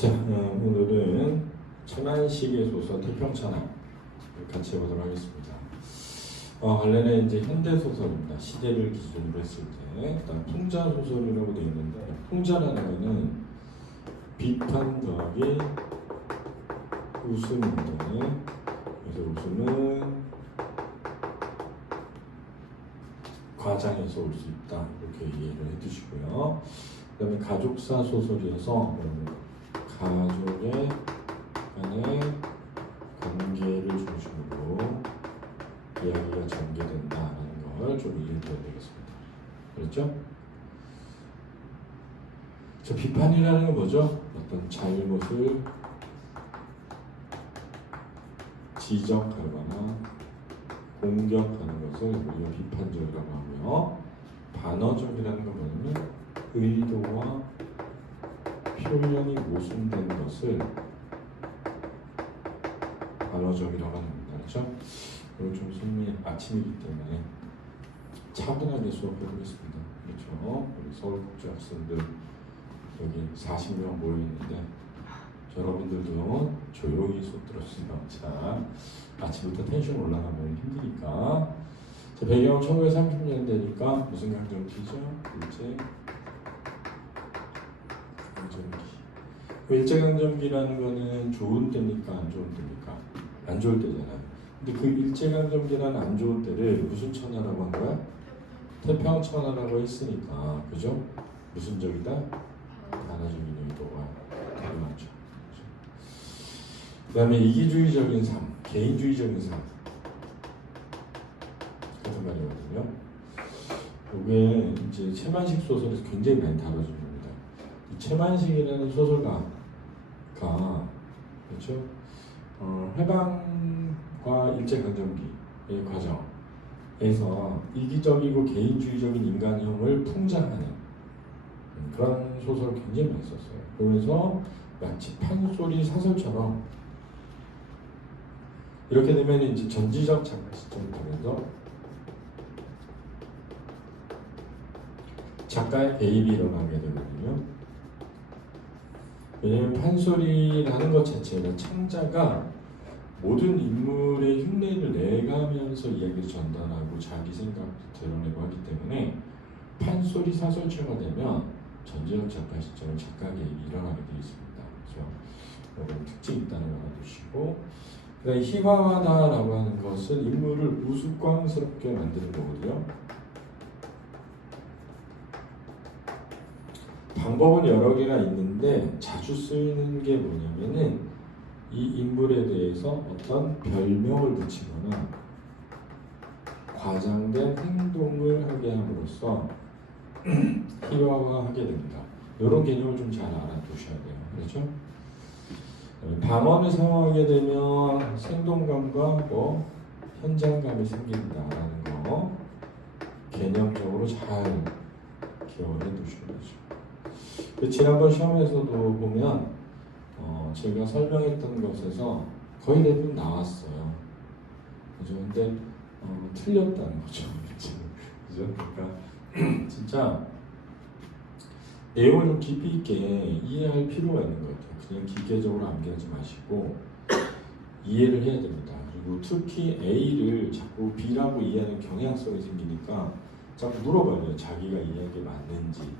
자, 오늘은 최만식의 소설 태평천하 같이 해보도록 하겠습니다. 원래는 이제 현대 소설입니다. 시대를 기준으로 했을 때, 일단 풍자 소설이라고 되어 있는데, 풍자라는 거는 비판 더하기 웃음인데, 그래서 웃음은 과장해서 올 수 있다, 이렇게 이해를 해두시고요. 그 다음에 가족사 소설이어서 가족의 간의 관계를 중심으로 이야기가 전개된다는 걸 좀 이해해야 되겠습니다. 그렇죠? 저 비판이라는 건 뭐죠? 어떤 잘못을 지적하거나 공격하는 것을 우리가 비판적이라고 하고요. 반어적이라는 건 뭐냐면 의도와 표현이 모순된 것을 반어적이라고 합니다. 그렇죠? 오늘 좀 손님 아침이기 때문에 차분하게 수업해 보겠습니다. 그렇죠? 우리 서울국제 학생들 여기 40명 모여 있는데 여러분들도 조용히 수업 들었으면 자 아침부터 텐션 올라가면 힘드니까. 자, 배경 1930년대니까 무슨 강점기죠? 일제강점기라는 거는 좋은 때입니까? 안 좋은 때입니까? 안 좋을 때잖아요. 근데 그 일제강점기라는 안 좋은 때를 무슨 천하라고 한 거야? 태평천하라고 했으니까, 그죠? 무슨 적이다? 반어적인 의도가 가능하죠. 그 다음에 이기주의적인 삶, 개인주의적인 삶 같은 말이거든요. 이게 이제 최만식 소설에서 굉장히 많이 다뤄진 겁니다. 최만식이라는 소설가가 그렇죠? 해방과 일제강점기의 과정에서 이기적이고 개인주의적인 인간형을 풍자하는 그런 소설을 굉장히 많이 썼어요. 그러면서 마치 판소리 사설처럼 이렇게 되면 이제 전지적 작가 시점이 되면서 작가의 개입이 일어나게 되거든요. 왜냐하면 판소리라는 것 자체가 창자가 모든 인물의 흉내를 내가면서 이야기를 전달하고 자기 생각도 드러내고 하기 때문에 판소리 사설체가 되면 전지적 작가 시점에 작가 개입이 일어나게 되어 있습니다. 그렇죠? 이런 특징이 있다는 걸 알아두시고, 그다음에 희화화다라고 하는 것은 인물을 우스꽝스럽게 만드는 거거든요. 방법은 여러 개가 있는데 자주 쓰이는 게 뭐냐면은 이 인물에 대해서 어떤 별명을 붙이거나 과장된 행동을 하게 함으로써 희화화하게 됩니다. 이런 개념을 좀 잘 알아두셔야 돼요. 그렇죠? 방언을 사용하게 되면 생동감과 현장감이 생긴다라는 거 개념적으로 잘 기억을 해두시는 거죠. 지난번 시험에서도 보면 제가 설명했던 것에서 거의 대부분 나왔어요. 그죠? 근데 틀렸다는 거죠. 그죠? 그러니까 진짜 내용을 좀 깊이 있게 이해할 필요가 있는 것 같아요. 그냥 기계적으로 암기하지 마시고 이해를 해야 됩니다. 그리고 특히 A를 자꾸 B라고 이해하는 경향성이 생기니까 자꾸 물어봐요. 자기가 이해한 게 맞는지.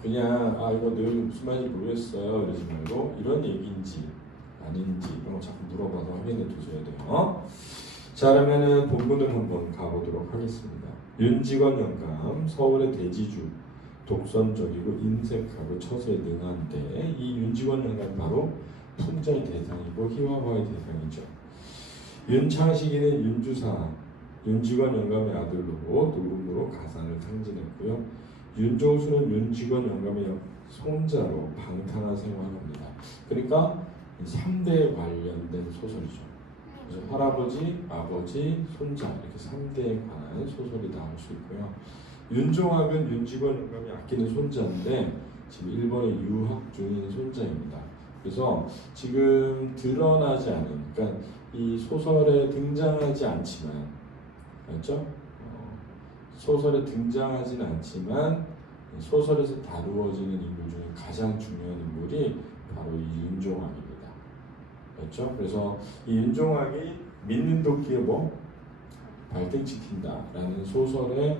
그냥 이거 내용이 무슨 말인지 모르겠어요 이러지 말고 이런 얘기인지 아닌지 이런 거 자꾸 물어봐서 확인해 두셔야 돼요. 자, 그러면은 본문을 한번 가보도록 하겠습니다. 윤직원 영감, 서울의 대지주, 독선적이고 인색하고 처세에 능한데 이 윤직원 영감이 바로 풍자의 대상이고 희화화의 대상이죠. 윤창식이는 윤주사, 윤직원 영감의 아들로 녹음으로 가산을 상징했고요. 윤종수는 윤직원 영감의 손자로 방탕한 생활합니다. 그러니까 3대에 관련된 소설이죠. 그래서 할아버지, 아버지, 손자 이렇게 3대에 관한 소설이다 할 수 있고요. 윤종학은 윤직원 영감이 아끼는 손자인데 지금 일본에 유학 중인 손자입니다. 그래서 지금 드러나지 않은, 그러니까 이 소설에 등장하지 않지만, 그렇죠? 소설에 등장하진 않지만 소설에서 다루어지는 인물 중에 가장 중요한 인물이 바로 이 윤종학입니다. 그렇죠? 그래서 이 윤종학이 믿는 도끼에 발등지킨다라는 소설의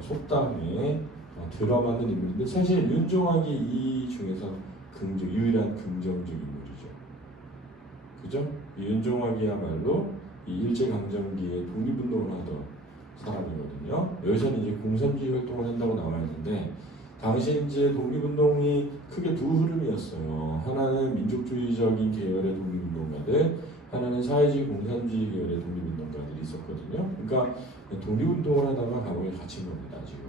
속담에 들어맞는 인물인데 사실 윤종학이 이 중에서 유일한 긍정적 인물이죠. 그죠? 이 윤종학이야말로 이 일제강점기에 독립운동을 하던 사람이거든요. 여기서는 이제 공산주의 활동을 한다고 나와 있는데 당시 이제 독립운동이 크게 두 흐름이었어요. 하나는 민족주의적인 계열의 독립운동가들, 하나는 사회주의 공산주의 계열의 독립운동가들이 있었거든요. 그러니까 독립운동을 하다가 감옥에 갇힌 겁니다, 지금.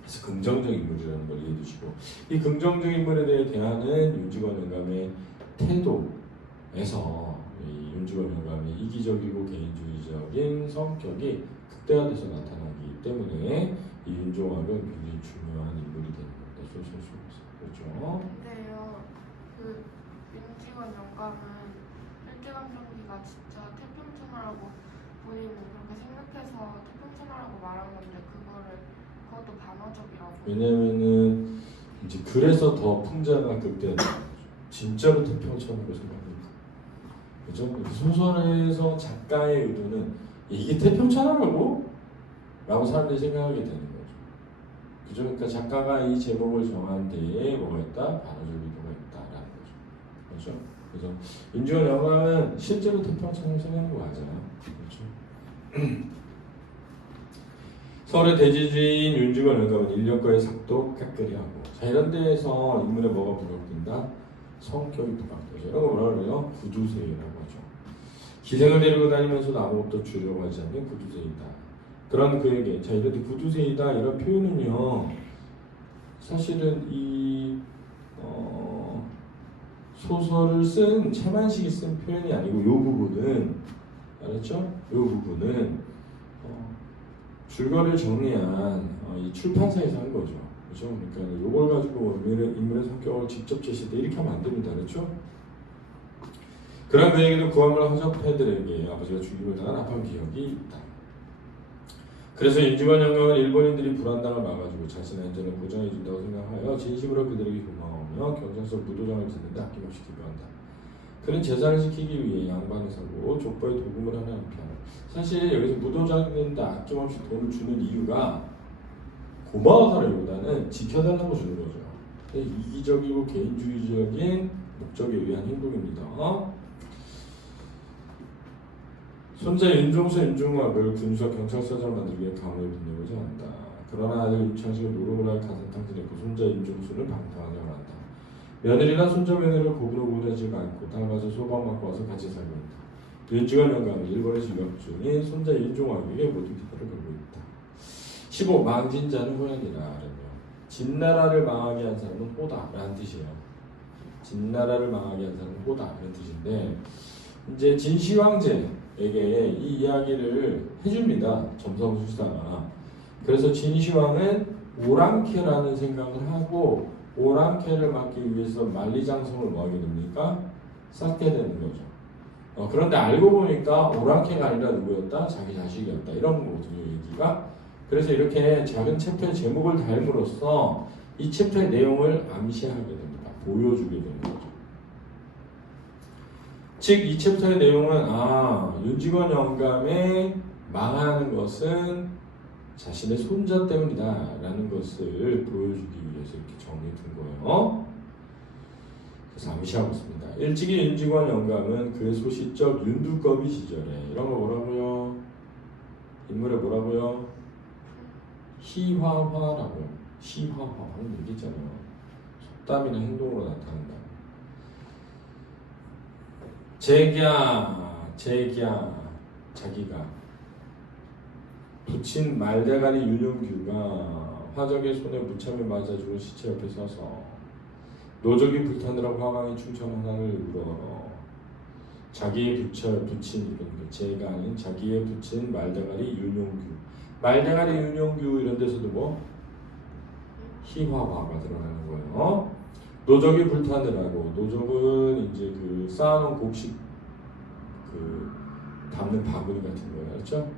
그래서 긍정적 인물이라는 걸 이해해 두시고, 이 긍정적 인물에 대해 대하는 윤직원 영감의 태도에서 이 윤직원 영감의 이기적이고 개인주의적인 성격이 극대화돼서 나타나기 때문에 이 윤종학은 굉장히 중요한 인물이 되는 겁니다. 소설 속에서. 그렇죠? 근데요, 그 윤직원 영감은 일제강점기가 진짜 태평천하라고 본인은 그렇게 생각해서 태평천하라고 말한 건데 그것도 반어적이라고. 왜냐면은 이제 그래서 더 풍자가 극대화된 거죠. 진짜로 태평천하로 생각합니다. 그죠? 소설에서 작가의 의도는 이게 태평천하라고? 라고 사람들이 생각하게 되는 거죠. 그죠? 그러니까 작가가 이 제목을 정한 데에 뭐가 있다? 반어적 의도가 있다라는 거죠. 그렇죠? 그래서 윤직원 영감은 실제로 태평천을 생각하는 거 맞아요. 그렇죠? 서울의 대지주인 윤직원 영감은 인력과의 삭도 깎으려 하고, 자 이런 데에서 인물의 뭐가 부각된다? 성격이 부각되죠. 이런 거 뭐라 그래요? 구두쇠라고 하죠. 기생을 데리고 다니면서도 아무것도 주려고 하지 않는 구두쇠이다. 그런 그에게, 자 이럴 때 구두쇠이다 이런 표현은요, 사실은 이 소설을 쓴 최만식이 쓴 표현이 아니고, 요 부분은 알았죠? 요 부분은 줄거리를 정리한 이 출판사에서 한 거죠. 그렇죠? 그러니까 요걸 가지고 인물의 성격을 직접 제시돼 이렇게 하면 안 됩니다. 그렇죠? 그런 그에게도 구한말 허접패들에게 아버지가 죽임을 당한 아픈 기억이 있다. 그래서 윤직원 영감은 일본인들이 불안당을 막아주고 자신의 안전을 보장해준다고 생각하여 진심으로 그들에게 고마워하며 경찰서 무도장을 짓는데 아낌없이 기도한다. 그는 제사를 지키기 위해 양반을 사고 족보에 도금을 하는 한편, 사실 여기서 무도장을 짓는데 아낌없이 돈을 주는 이유가 고마워하라기보다는 지켜달라고 주는 거죠. 이기적이고 개인주의적인 목적에 의한 행동입니다. 손자 윤종수 윤종학을 군수와 경찰서장을 만들기 위해 가문을 빛내고자 한다. 그러나 아들 윤창식은 노름을 하여 가슴탕진했고 손자 윤종수는 방탕하자고 한다. 며느리나 손자 며느리를 고분고분하지 않고 닮아서 소방받고 와서 같이 살고 있다. 윤직원 영감은 일본에서 유학 중인 손자 윤종학에게 모든 기도를 걸고 있다. 15. 망진자는 호연이라. 진나라를 망하게 한 사람은 호다라는 뜻이에요. 진나라를 망하게 한 사람은 호다라는 뜻인데, 이제 진시황제에게 이 이야기를 해줍니다. 점성술사가. 그래서 진시황은 오랑캐라는 생각을 하고 오랑캐를 막기 위해서 만리장성을 뭐하게 됩니까? 쌓게 되는 거죠. 그런데 알고 보니까 오랑캐가 아니라 누구였다? 자기 자식이었다. 이런 거거든요, 얘기가. 그래서 이렇게 작은 챕터의 제목을 달므로써 이 챕터의 내용을 암시하게 됩니다. 보여주게 되는 거죠. 즉, 이 챕터의 내용은 윤직원 영감의 망하는 것은 자신의 손자 때문이다 라는 것을 보여주기 위해서 이렇게 정리된 거예요. 그래서 암시하고 있습니다. 일찍이 윤직원 영감은 그의 소시적 윤두꺼비 시절에 이런 거 뭐라고요? 인물에 뭐라고요? 희화화라고, 희화화 방금 얘기했잖아요. 속담이나 행동으로 나타난다. 자기가 붙인 말대가리 윤용규가 화적의 손에 무참히 맞아 죽은 시체 옆에 서서 노적이 불타느라고 화강이 충천 하나를 울어 자기의 붙인 제가 아닌 자기의 붙인 말대가리 윤용규, 말대가리 윤용규 이런 데서도 뭐 희화화가 들어가는 거예요. 노적이 불타느라고, 노적은 이제 그 쌓아놓은 곡식 그 담는 바구니 같은 거예요, 그렇죠?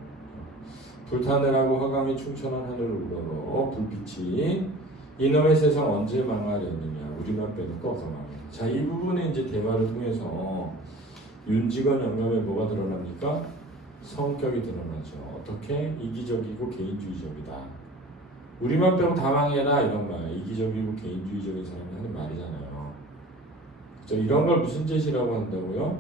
불타느라고 허감이 충천한 하늘을 우러러 불빛이 이놈의 세상 언제 망하려느냐 우리만 빼놓고 어서 망하냐. 자, 이 부분에 이제 대화를 통해서 윤직원 영감에 뭐가 드러납니까? 성격이 드러나죠. 어떻게? 이기적이고 개인주의적이다. 우리만 빼고 다 망해라 이런 말. 이기적이고 개인주의적인 사람이 하는 말이잖아요. 그렇죠? 이런 걸 무슨 제시라고 한다고요?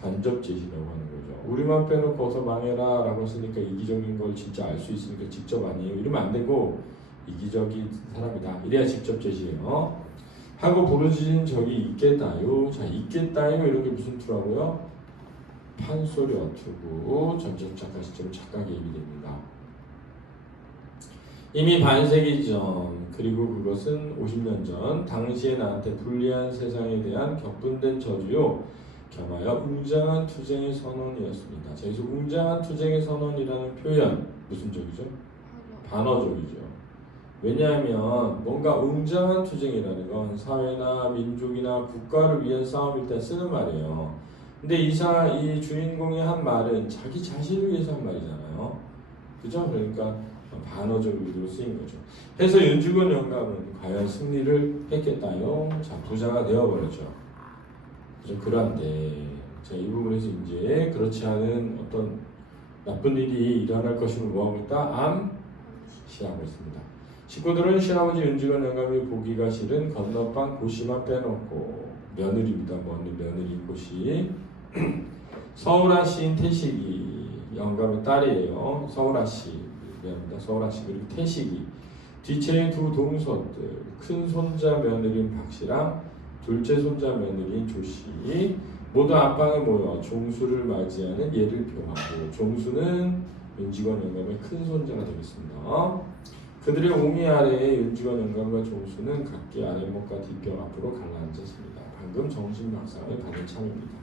간접 제시라고 하는 거죠. 우리만 빼놓고 어서 망해라 라고 했으니까 이기적인 걸 진짜 알 수 있으니까 직접 아니에요. 이러면 안 되고 이기적인 사람이다. 이래야 직접 제시예요. 하고 부르짖은 적이 있겠다요. 자, 있겠다요. 이렇게 무슨 투라고요? 판소리 어투고 전적 작가 시점 작가 개입이 됩니다. 이미 반세기 전 그리고 그것은 50년 전 당시에 나한테 불리한 세상에 대한 격분된 저주요 겸하여 웅장한 투쟁의 선언이었습니다. 자, 여기서 웅장한 투쟁의 선언이라는 표현 무슨 적이죠? 반어적이죠. 왜냐하면 뭔가 웅장한 투쟁이라는 건 사회나 민족이나 국가를 위한 싸움일 때 쓰는 말이에요. 근데 이 주인공이 한 말은 자기 자신을 위해서 한 말이잖아요. 그죠? 그러니까 반어적 의도로 쓰인 거죠. 해서 윤직원 영감은 과연 승리를 했겠나요? 자, 부자가 되어버렸죠. 그죠? 그런데 자, 이 부분에서 이제 그렇지 않은 어떤 나쁜 일이 일어날 것임을 뭐하고 있다? 암시하고 있습니다. 식구들은 시아버지 윤직원 영감이 보기가 싫은 건너방 고씨만 빼놓고 며느리입니다. 며느리 고씨 서울아 시인 태식이 영감의 딸이에요. 서울아 씨 미안합니다. 서울아 씨 그리고 태식이 뒤채의 두 동서들 큰 손자 며느리인 박씨랑 둘째 손자 며느리인 조씨 모두 안방에 모여 종수를 맞이하는 예를 표하고 종수는 윤직원 영감의 큰 손자가 되겠습니다. 그들의 옹이 아래에 윤직원 영감과 종수는 각기 아랫목과 뒷벽 앞으로 갈라앉았습니다. 방금 정신박상을 받은 참입니다.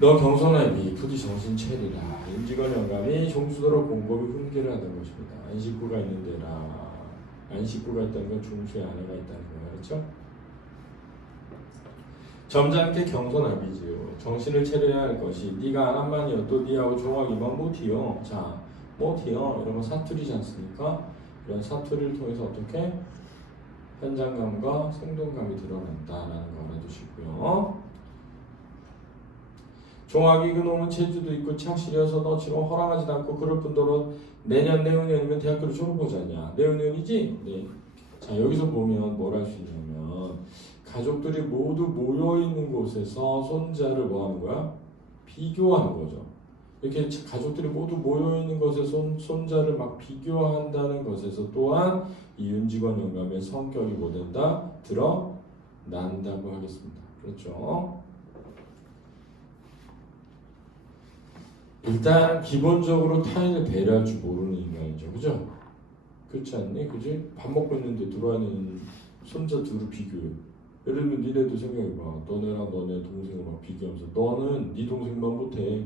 너 경선하니 부디 정신 차리라. 윤직원 영감이 종수도로 공범이 훈계를 하는 것입니다. 안식구가 있는 데라. 안식구가 있다는 건 종수의 아내가 있다는 거 그렇죠? 점잖게 경선하기지요. 정신을 차려야 할 것이 네가 안 한만이어도 네하고 종하기만 못이요. 자, 못이요. 이런 거 사투리지 않습니까? 이런 사투리를 통해서 어떻게 현장감과 생동감이 드러난다라는 거 알아두시고요. 종학이 그놈은 재주도 있고 착실해서 너 지금 허락하지도 않고 그럴 뿐더러 내년이면 대학교를 졸업하지 않냐. 내년이지? 네. 자, 여기서 보면 뭘 할 수 있냐면 가족들이 모두 모여있는 곳에서 손자를 뭐 하는 거야? 비교하는 거죠. 이렇게 가족들이 모두 모여있는 곳에서 손자를 막 비교한다는 것에서 또한 이 윤직원 영감의 성격이 뭐 된다? 드러난다고 하겠습니다. 그렇죠? 일단 기본적으로 타인을 배려할 줄 모르는 인간이죠. 그죠? 그렇지 않니? 그지? 밥 먹고 있는데 들어와는 손자 둘을 비교해. 예를 들면 니네도 생각해봐. 너네랑 너네 동생을 막 비교하면서 너는 네 동생만 못해.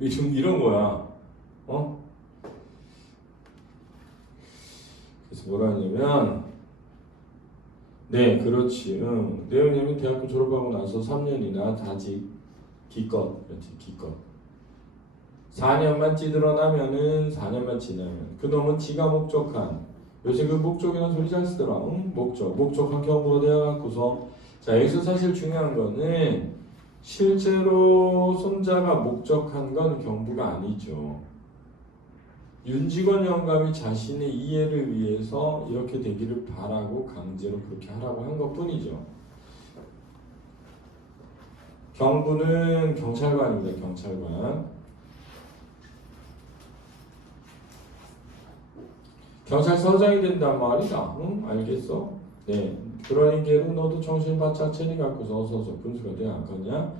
이런 거야. 어? 그래서 뭐라 하냐면 네 그렇지. 내용이면 대학교 졸업하고 나서 3년이나 다직 기껏 그렇지 기껏 4년만 찌들어나면은 4년만 지나면 그놈은 지가 목적한 요새 그 목적이라는 소리 잘 쓰더라. 목적한 경부가 되어갖고서 자 여기서 사실 중요한 거는 실제로 손자가 목적한 건 경부가 아니죠. 윤직원 영감이 자신의 이해를 위해서 이렇게 되기를 바라고 강제로 그렇게 하라고 한 것뿐이죠. 경부는 경찰관입니다. 경찰관. 경찰서장이 된단 말이다. 응? 알겠어? 네. 그러니 걔는 너도 정신 바짝 차리갖고서 어서서 군수가 돼야 않겠냐?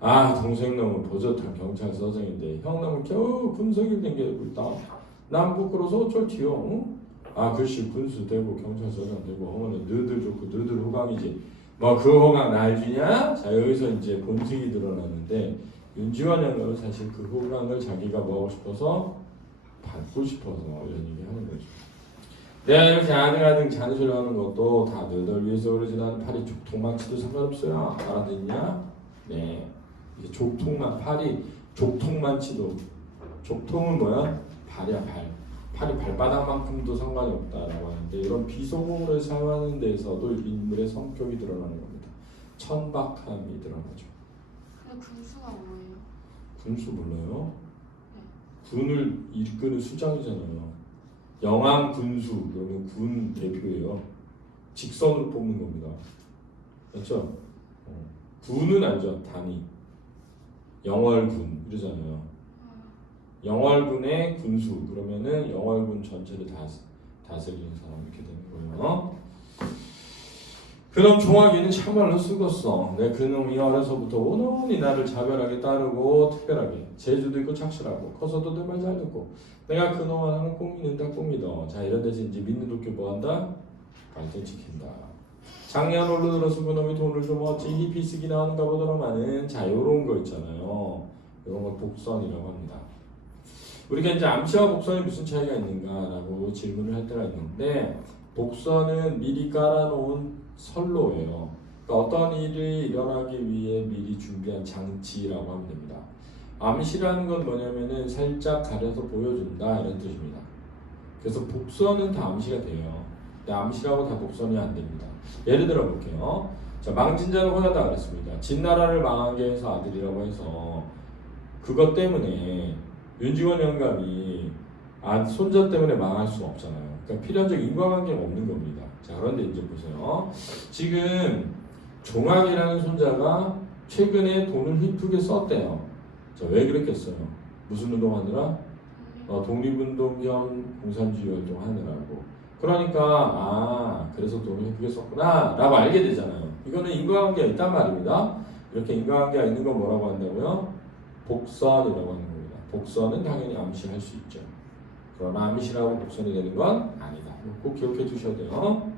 아 동생 놈은 버젓한 경찰서장인데 형 놈은 겨우 군석이 된게고 있다. 난 부끄러워서 어쩔 티요. 응? 아 글씨 군수 되고 경찰서장 되고 하면은 너들 좋고 너들 호강이지. 뭐 그 호강 날 주냐? 자 여기서 이제 본색이 드러나는데 윤지원 영감은 사실 그 호강을 자기가 뭐하고 싶어서 받고 싶어서 이런 얘기 하는 거죠. 내가 이렇게 아등아등 잔소리 하는 것도 다 너희들 위해서 그러지 나는 팔이 족통만치도 상관없어요. 알아듣냐? 네. 이게 족통만 팔이 족통만치도 족통은 뭐야? 발이야 발. 팔이 발바닥만큼도 상관이 없다라고 하는데 이런 비속어를 사용하는 데에서도 인물의 성격이 드러나는 겁니다. 천박함이 드러나죠. 근데 군수가 뭐예요? 군수 몰라요? 네. 군을 이끄는 수장이잖아요. 영암 군수 그러면 군 대표예요. 직선으로 뽑는 겁니다. 맞죠? 군은 알죠? 단위. 영월군 이러잖아요. 영월군의 군수 그러면은 영월군 전체를 다스리는 사람 이렇게 되는 거예요. 그럼 종아기는 참말로 쓰겄어. 내 그놈이 어려서부터 온온히 나를 자별하게 따르고 특별하게 재주도 있고 착실하고 커서도 내 말 잘 듣고 내가 그놈 하나는 꼭 믿는다 꼭 믿어. 자 이런 데서 이제 믿는 도끼 뭐한다? 발전 지킨다. 작년 올로 들어서 그놈이 돈을 좀 어찌 비쓰기 나오는가 보더라마는 자 요런 거 있잖아요. 이런 걸 복선이라고 합니다. 우리가 이제 암시와 복선이 무슨 차이가 있는가라고 질문을 할 때가 있는데 복선은 미리 깔아놓은 선로예요. 그러니까 어떤 일이 일어나기 위해 미리 준비한 장치라고 하면 됩니다. 암시라는 건 뭐냐면은 살짝 가려서 보여준다 이런 뜻입니다. 그래서 복선은 다 암시가 돼요. 근데 암시라고 다 복선이 안 됩니다. 예를 들어 볼게요. 자, 망진자는 호야다 그랬습니다. 진나라를 망하게 해서 아들이라고 해서 그것 때문에 윤직원 영감이 손자 때문에 망할 수 없잖아요. 그러니까 필연적 인과관계가 없는 겁니다. 자, 그런데 이제 보세요. 지금 종학이라는 손자가 최근에 돈을 휘프게 썼대요. 자, 왜 그랬겠어요? 무슨 운동하느라? 독립운동 겸 공산주의 활동하느라고. 그러니까 그래서 돈을 휘프게 썼구나 라고 알게 되잖아요. 이거는 인과관계가 있단 말입니다. 이렇게 인과관계가 있는 건 뭐라고 한다고요? 복선이라고 하는 겁니다. 복선은 당연히 암시할 수 있죠. 그러나 암시라고 복선이 되는 건 아니다. 꼭 기억해 두셔야 돼요.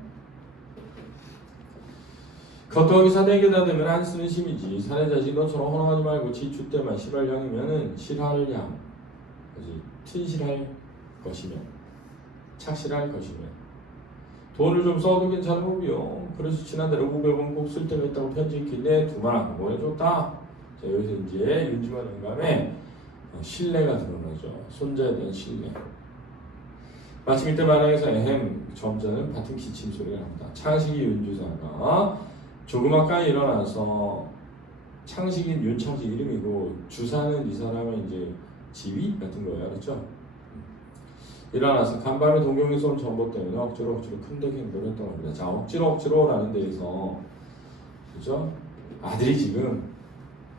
겉도하기 사대에게다 대면 안 쓰는 심이지. 사내 자식 너처럼 허망하지 말고 지출 때만 실할량이면은 실할량, 그지? 튼실할 것이면, 착실할 것이면. 돈을 좀 써도 괜찮은 법이요. 그래서 지난달에 500원 꼭 쓸 때가 있다고 편지 있길래 두만한 거 보내줬다. 자, 여기서 이제 윤지만 영감의 신뢰가 드러나죠. 손자에 대한 신뢰. 마침 이때 마당에서 점자는 같은 기침 소리가 납니다. 창식이 윤주사가 조그맣게 일어나서 창식인 윤창식 이름이고 주사는 이 사람은 이제 지휘 같은 거예요, 그렇죠? 일어나서 간밤에 동경에서 온 정보 때문에 억지로 큰데 행동을 했던 겁니다. 자, 억지로라는 데에서 그죠? 아들이 지금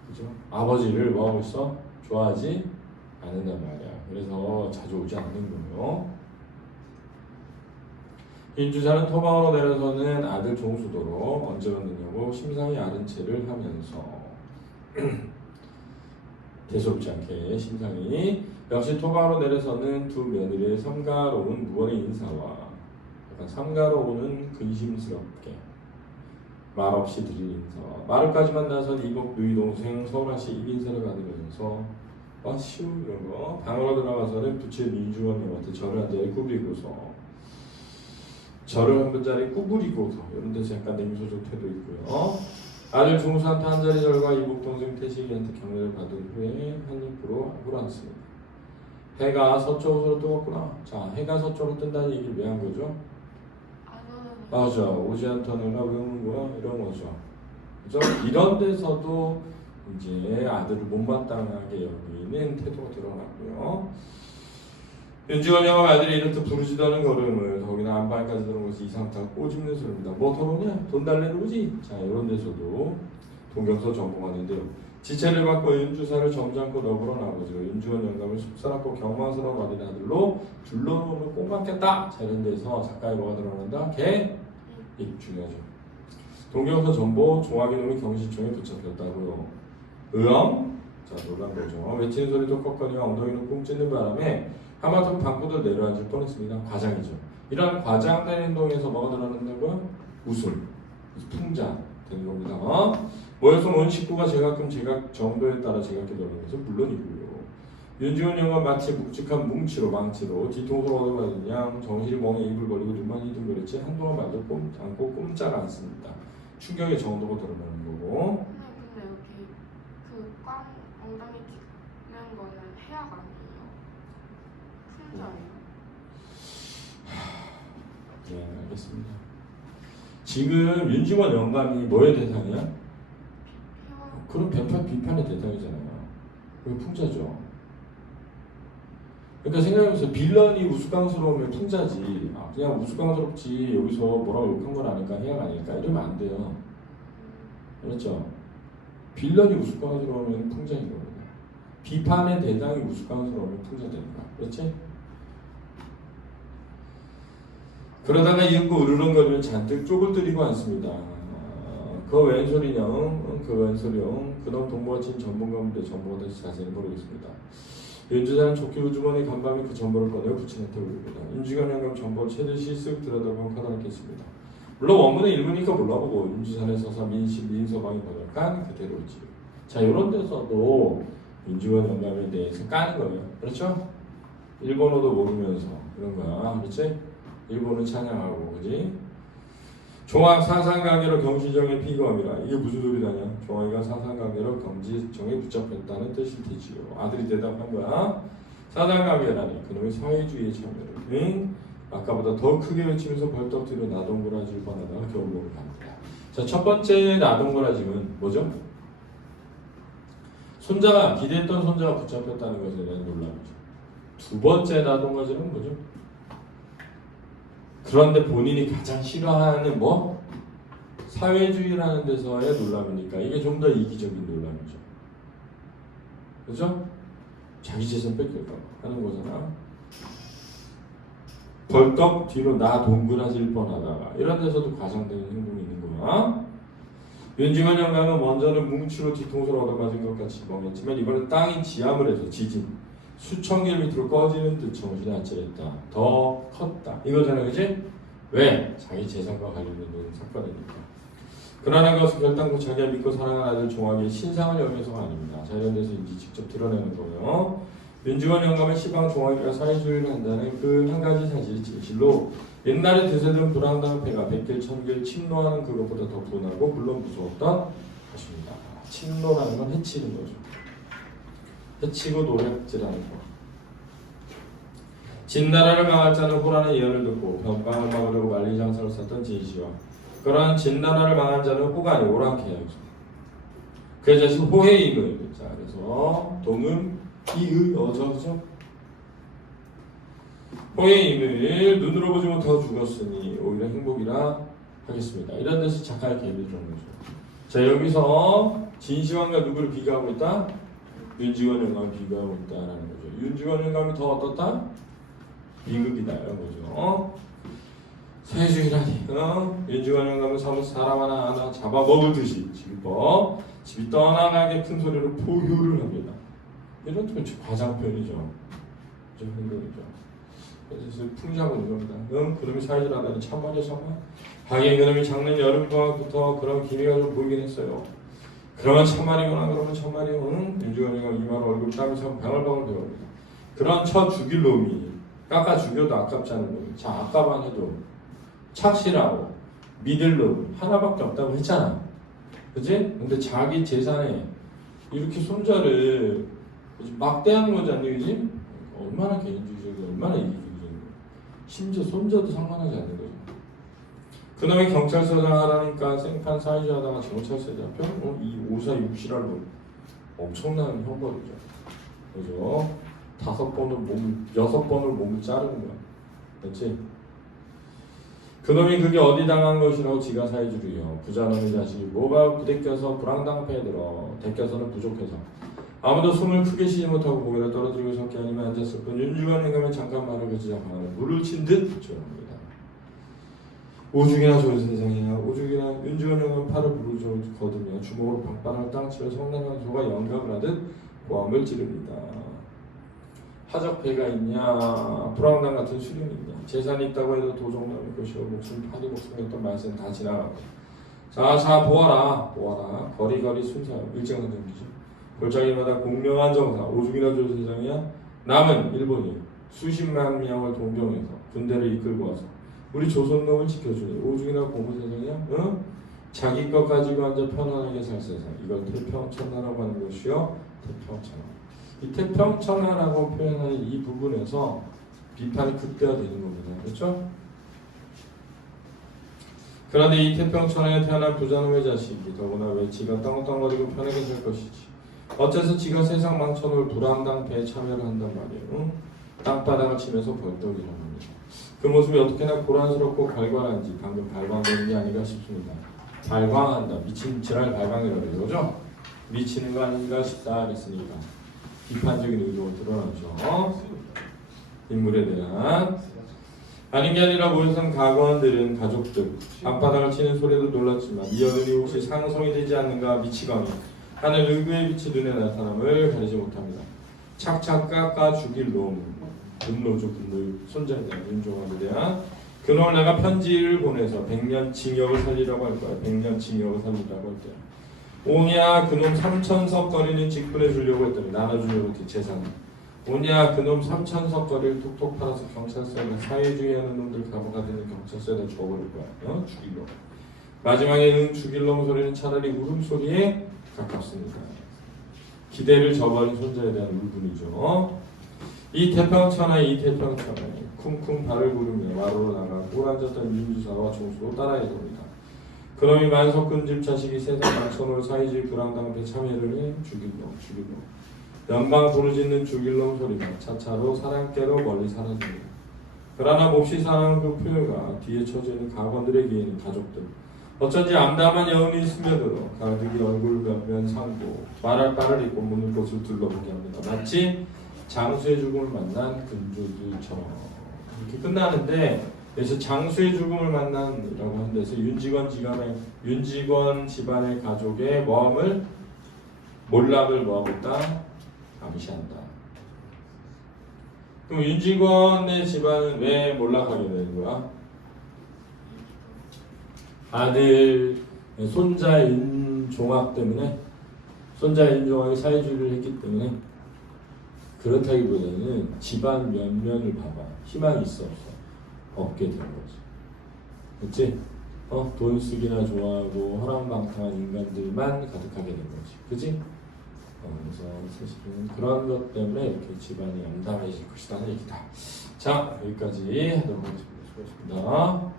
그죠? 아버지를 뭐 하고 있어? 좋아하지 않는단 말이야. 그래서 자주 오지 않는 거예요. 윤주사는 토방으로 내려서는 아들 종수도로 언제 왔느냐고 심상이 앓은 채를 하면서 대수롭지 않게 심상이 역시 토방으로 내려서는 두 며느리의 삼가로운 무언의 인사와 약간 삼가로우는 근심스럽게 말없이 드린 인사와 마루까지만 나선 이복 누이 동생 서울아씨 입인사를 받으면서 시우 이런 거 방으로 들어가서는 부처님 윤주원님한테 절을 한 자리 꾸리고서 절을 한 자리 꾸부리고서 이런 데서 약간 냉소적 태도 있고요. 아들 종수한테 한 자리 절과 이복 동생 태식이한테 경례를 받은 후에 한 입으로 물었습니다. 해가 서쪽으로 뜨겁구나. 자, 해가 서쪽으로 뜬다는 얘기를 왜 한 거죠? 맞아. 오지 않다느라 왜 오는 거야? 이런 거죠. 그죠? 이런 데서도 이제 아들을 못마땅하게 여기는 태도가 드러나고요. 윤지원 영감 아들이 이렇듯 부르지도 않은 걸음을 거기나 안방까지 들어온 것이 이상하다고 꼬집는 소리입니다. 뭐 더러냐? 돈 달래는 거지? 자, 이런 데서도 동경서 전공하는데요. 지체를 받고 윤주사를 점잖고 너그러운 아버지로 윤지원 영감을 속사납고 경망스러운 어린 아들로 둘러놓으면 꼭 맞겠다. 자, 이런 데서 작가의 뭐가 드러난다? 이 중요하죠. 동경서 전보 종학이놈이 경시총에 붙잡혔다고요. 자, 놀란 거죠. 외치는 소리도 꺾거니와 엉덩이는 꽁 찢는 바람에 하마터면 방구도 내려앉을 뻔했습니다. 과장이죠. 이러한 과장된 행동에서 뭐가 드러난다고요? 웃음, 풍자 되는 겁니다. 모여서 온 식구가 제각금 제각 정도에 따라 제각기 되는 것은 물론이고요. 윤지원 영감 마치 묵직한 망치로 뒤통수를 얻어맞은 양 정실이 멍에 입을 벌리고 눈만 희둥거렸지 한동안 말도 않고 꼼짝 않습니다. 충격의 정도가 드러나는 거고. 근데 여기 그 꽝 엉덩이 찍는 거는 해악 아니에요? 풍자예요? 네, 알겠습니다. 지금 윤중원 영감이 뭐의 대상이야? 표 그럼 비판의 대상이잖아요. 그게 풍자죠. 그러니까 생각해보세요. 빌런이 우스꽝스러우면 풍자지. 아, 그냥 우스꽝스럽지. 여기서 뭐라고 욕한 건 아닐까, 해야 아닐까 이러면 안 돼요. 그렇죠? 빌런이 우스꽝스러우면 풍자인 거거든요. 비판의 대상이 우스꽝스러우면 풍자되는 거야. 그렇지? 그러다가 이윽고 으르렁거리면 잔뜩 쪽을 들이고 앉습니다. 그 웬 소리냐? 그 웬 소리야? 그놈 동무가 친 전문가인데 전부가 다시 자세히 모르겠습니다. 윤주사는 조끼 우주머니 간밤에 그 전보를 꺼내 부친한테 올립니다. 임지관 영감 전보를 채듯이 쓱 들여다보면 커다랗겠습니다. 물론 원문은 일문이니까 몰라보고 윤주산에 서서 민서방이 번역한 그대로지. 자, 이런 데서도 윤주관 영감에 대해서 까는 거예요. 그렇죠? 일본어도 모르면서 그런 거야. 그렇지? 일본은 찬양하고, 그지? 종학 사상관계로 경시정에 피고함이라. 이게 무슨 소리라냐? 종학이가 사상관계로 경시정에 붙잡혔다는 뜻일 테지요. 아들이 대답한 거야. 사상관계라니 그놈의 사회주의에 참여를. 응? 아까보다 더 크게 외치면서 벌떡 뒤로 나동그라질 뻔하다가 겨우 몸을 갑니다. 자, 첫 번째 나동그라짐은 뭐죠? 손자가 기대했던 손자가 붙잡혔다는 것에 대한 논란이죠. 두 번째 나동그라짐은 뭐죠? 그런데 본인이 가장 싫어하는 뭐? 사회주의라는 데서의 논란이니까 이게 좀 더 이기적인 논란이죠. 그죠? 자기 재산 뺏길까 하는 거잖아. 벌떡 뒤로 나 동그라질 뻔하다가 이런 데서도 과장되는 행동이 있는 거야. 윤중원 영감은 먼저는 뭉치로 뒤통수를 얻어맞은 것 같이 멍했지만 이번엔 땅이 지함을 해서 지진 수천 킬로미터로 꺼지는 듯 정신이 아찔했다. 더 컸다. 이거잖아, 그지? 왜? 자기 재산과 관련된 사건이니까. 그러나 그것은 결단코 자기가 믿고 사랑하는 아들 종학의 신상을 여기서가 아닙니다. 자, 이런 데서 이제 직접 드러내는 거예요. 윤중원 영감은 시방 종학이가 사회주의를 한다는 그 한 가지 사실이 진실로 옛날에 드세던 불황당패가 백길 천길 침노하는 그것보다 더 분하고 물론 무서웠던 것입니다. 침노라는 건 해치는 거죠. 해치고 노략질하는 거. 진나라를 망할 자는 호라는 예언을 듣고 변방을 막으려고 만리장사를 썼던 진시와 그러한 진나라를 망한 자는 호가 아니고 오랑캐야죠. 그의 자식 호의 임을 자 그래서 동음 이의 어저죠. 호의 임을 눈으로 보지 못하고 죽었으니 오히려 행복이라 하겠습니다. 이런 데서 작가의 개입이 들어오는 거죠. 자 여기서 진시황과 누구를 비교하고 있다? 윤중원 영감을 비교하고 있다라는 거죠. 윤중원 영감이 더 어떻다? 비극이다 이런 거죠. 사회주의라니. 윤중원 영감은 사람 하나 잡아먹을 듯이 집이 떠나가게 큰 소리로 포효를 합니다. 이런 건 과장 표현이죠. 좀 행동이죠. 그래서 풍자하고 있는 겁니다. 그놈이 사회주의라니 참말이야 참말. 하긴 그놈이 작년 여름방학부터 그런 기미가 좀 보이긴 했어요. 그러면 참말이구나. 그러면 참말이요. 윤중원 영감 이 말을 얼굴 땀에서 방울방울 배웁니다. 그런 쳐 죽일 놈이 깎아 죽여도 아깝지 않은 놈이 자 아까만 해도 착실하고 믿을 놈 하나밖에 없다고 했잖아. 그치? 근데 자기 재산에 이렇게 손자를 막대하는 거지 않니? 그치? 얼마나 개인주의적이고 얼마나 이기주의적이고 심지어 손자도 상관하지 않는 거죠. 그놈이 경찰서장 하라니까 생판 사회주의하다가 경찰서에 잡혀 이 546시랄로 엄청난 형벌이죠. 그죠? 6번을 몸을 자르는 거야. 그렇지? 그놈이 그게 어디 당한 것이라고 지가 사회주의요. 부자놈의 자식이 뭐가 부대껴서 불황당패에 들어 대껴서는 부족해서 아무도 숨을 크게 쉬지 못하고 고개를 떨어뜨리고 섰기 아니면 앉았을 뿐 윤중원 영감은 잠깐 말을 그치자마자 물을 친 듯 조용합니다. 오죽이나 좋은 세상이야. 오죽이나 윤중원 영감은 팔을 부르짖어 거두며 주먹으로 방바닥을 땅치며 성난한 소가 영감을 하듯 고함을 지릅니다. 하적패가 있냐 불황당 같은 수령이 있냐 재산이 있다고 해도 도적남의 것이오 목숨 파리 목숨했던 말씀 다 지나가고 자 보아라 거리거리 순사요 일정한정기죠 골짜기마다 공명한 정사 오죽이나 좋은 세상이야 남은 일본이 수십만 명을 동경해서 군대를 이끌고 와서 우리 조선놈을 지켜주니 오죽이나 고무 세상이야 응? 자기 것 가지고 앉아 편안하게 살 세상 이걸 태평천하라고 하는 것이요 태평천하 이 태평천하라고 표현하는 이 부분에서 비판이 극대화되는 겁니다. 그렇죠? 그런데 이 태평천하에 태어난 부자놈의 자식이 더구나 왜 지가 떵떵거리고 편하게 살 것이지. 어째서 지가 세상 망쳐놓을 불황당패에 참여를 한단 말이에요. 응? 땅바닥을 치면서 벌떡 일어납니다. 그 모습이 어떻게나 고란스럽고 발광한지 방금 발광되는 게 아닌가 싶습니다. 발광한다. 미친 지랄 발광이라고 그러죠? 미치는 거 아닌가 싶다 그랬으니까 비판적인 의도가 드러나죠. 인물에 대한 아닌 게 아니라 모여선 가관들은 가족들 밤바닥을 치는 소리도 놀랐지만 이 어른이 혹시 상성이 되지 않는가 미치광이 하는 의구의 빛이 눈에 나타남을 가리지 못합니다. 착착 깎아 죽일 놈 분노죠. 분노 손자에 대한 윤종합에 대한 그놈을 내가 편지를 보내서 100년 징역을 살리라고 할 거야. 100년 징역을 살리라고 할 거야. 오냐 그놈 3천석거리는 직분해 주려고 했더니 나눠주려고 했더니 재산 오냐 그놈 3천석거리를 톡톡 팔아서 경찰서에 사회주의하는 놈들 가보가 되는 경찰서에다 줘버릴 거야. 죽일놈. 마지막에는 죽일놈 소리는 차라리 울음소리에 가깝습니다. 기대를 저버린 손자에 대한 울분이죠. 이 태평천하에 쿵쿵 발을 구르며 와로로 나가 꼴앉았던 윤주사와 종수로 따라야 됩니다. 그놈이 만석군 집 자식이 세상 망쳐놓을 사회주의 불황당패 참여를 해 죽일놈. 연방 부르짖는 죽일놈 소리가 차차로 사랑께로 멀리 사라집니다. 그러나 몹시 사랑하는 그 표효가 뒤에 처져 있는 가관들에게는 가족들 어쩐지 암담한 여운이 스며들어 가득이 얼굴 몇면 상고 말할 바를 잊고 묻는 곳을 둘러보게 합니다. 마치 장수의 죽음을 만난 군주들처럼 이렇게 끝나는데 그래서 장수의 죽음을 만난이라고 하는 데서 윤직원 집안의 가족의 모함을 몰락을 뭐하겠다? 암시한다. 그럼 윤직원의 집안은 왜 몰락하게 되는 거야? 아들 손자 윤종학 때문에 손자 윤종학이 사회주의를 했기 때문에 그렇다기보다는 집안 면면을 봐봐. 희망이 있어 없어? 없게 된 거지. 그치? 돈 쓰기나 좋아하고 허랑방탕한 인간들만 가득하게 된 거지. 그치? 그래서 사실은 그런 것 때문에 이렇게 집안이 암담해질 것이라는 얘기다. 자, 여기까지 하도록 하겠습니다. 수고하셨습니다.